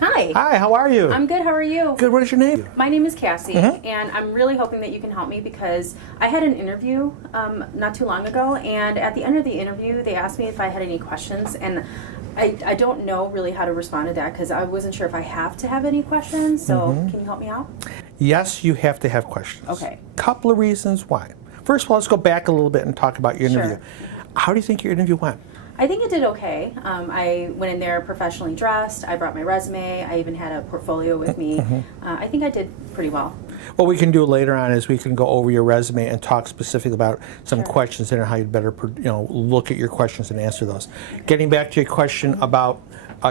Hi. Hi, how are you? I'm good. How are you? Good. What is your name? My name is Cassie, and I'm really hoping that you can help me because I had an interview not too long ago, and at the end of the interview, they asked me if I had any questions, and I don't know really how to respond to that because I wasn't sure if I have to have any questions, so can you help me out? Yes, you have to have questions. Okay. Couple of reasons why. First of all, let's go back a little bit and talk about your interview. Sure. How do you think your interview went? I think it did okay. I went in there professionally dressed. I brought my resume. I even had a portfolio with me. I think I did pretty well. What we can do later on is we can go over your resume and talk specifically about some Sure. questions and how you'd better, look at your questions and answer those. Getting back to your question about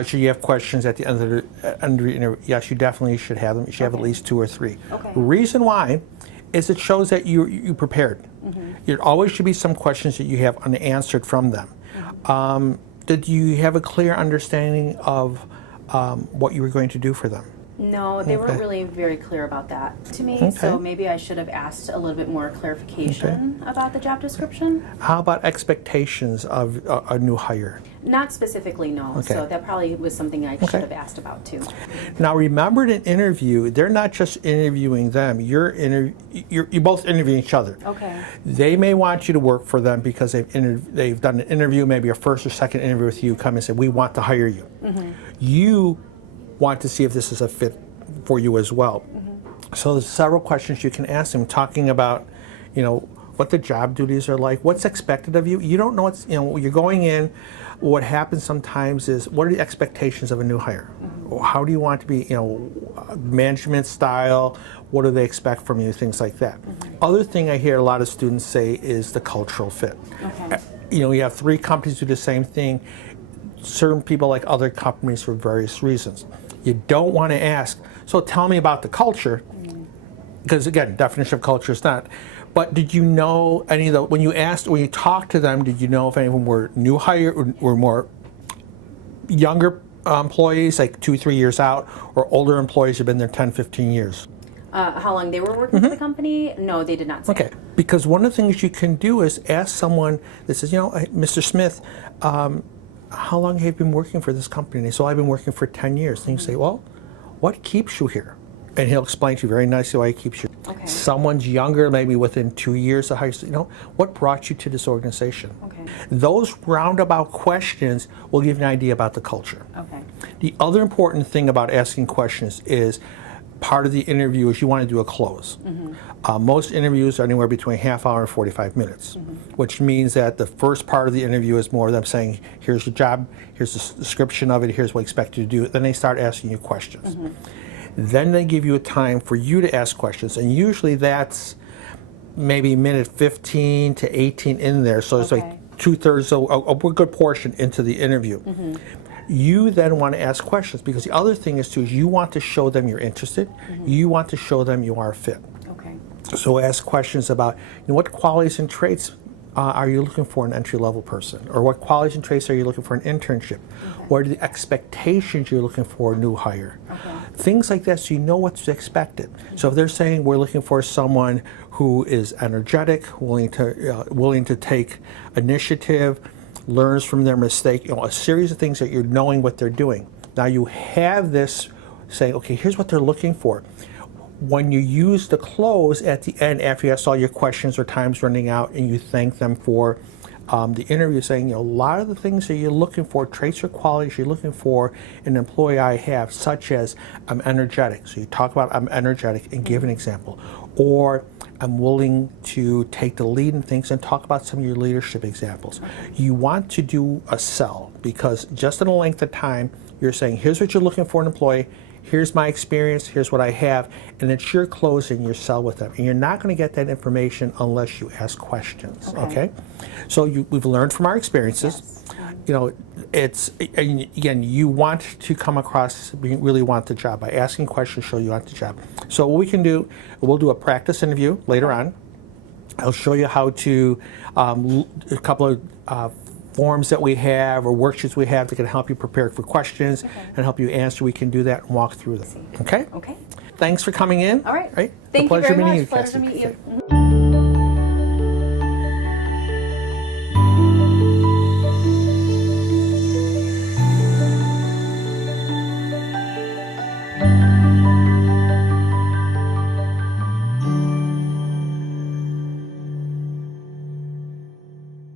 should you have questions at the end of the interview? Yes, you definitely should have them. You should have at least 2 or 3. Okay. The reason why is it shows that you prepared. There always should be some questions that you have unanswered from them. Did you have a clear understanding of what you were going to do for them? No, they weren't really very clear about that to me, so maybe I should have asked a little bit more clarification about the job description. How about expectations of a new hire? Not specifically, no. So that probably was something I should have asked about too. Now remember, in an interview, they're not just interviewing them. You're both interviewing each other. Okay. They may want you to work for them because they've done an interview, maybe a first or second interview with you, come and say, we want to hire you. You want to see if this is a fit for you as well. So there's several questions you can ask them, talking about, what the job duties are like, what's expected of you. You don't know what's, you're going in. What happens sometimes is, what are the expectations of a new hire? How do you want to be, management style? What do they expect from you? Things like that. Other thing I hear a lot of students say is the cultural fit. You have 3 companies do the same thing. Certain people like other companies for various reasons. You don't want to ask, so tell me about the culture, because again, definition of culture is not. But did you know any of the, when you talked to them, did you know if any of them were new hire or more younger employees, like 2-3 years out, or older employees who've been there 10, 15 years? How long they were working for the company? No, they did not say. Okay, because one of the things you can do is ask someone that says, Mr. Smith, how long have you been working for this company? And they say, I've been working for 10 years. And you say, well, what keeps you here? And he'll explain to you very nicely why he keeps you. Someone's younger, maybe within 2 years of high school. What brought you to this organization? Those roundabout questions will give you an idea about the culture. The other important thing about asking questions is, part of the interview is you want to do a close. Most interviews are anywhere between half hour and 45 minutes, which means that the first part of the interview is more of them saying, here's the job, here's the description of it, here's what I expect you to do. Then they start asking you questions. Then they give you a time for you to ask questions, and usually that's maybe minute 15 to 18 in there, so it's like 2/3, a good portion into the interview. You then want to ask questions, because the other thing is you want to show them you're interested. You want to show them you are fit. So ask questions about what qualities and traits are you looking for in an entry-level person, or what qualities and traits are you looking for in an internship? What are the expectations you're looking for a new hire? Things like that, so you know what's expected. So if they're saying we're looking for someone who is energetic, willing to take initiative, learns from their mistake, a series of things that you're knowing what they're doing. Now you have this saying, okay, here's what they're looking for. When you use the close at the end, after you ask all your questions or time's running out, and you thank them for the interview, saying, a lot of the things that you're looking for, traits or qualities you're looking for in an employee I have, such as I'm energetic. So you talk about I'm energetic and give an example. Or I'm willing to take the lead in things, and talk about some of your leadership examples. You want to do a sell, because just in a length of time, you're saying, here's what you're looking for in an employee, here's my experience, here's what I have, and it's your close and your sell with them. And you're not going to get that information unless you ask questions, okay? So we've learned from our experiences. Again, you want to come across, you really want the job. By asking questions, show you want the job. So what we can do, we'll do a practice interview later on. I'll show you how to, a couple of forms that we have or worksheets we have that can help you prepare for questions and help you answer. We can do that and walk through them. Okay? Okay. Thanks for coming in. All right. Right? Thank you very much. Meeting you, Pleasure to Cassie. meet you.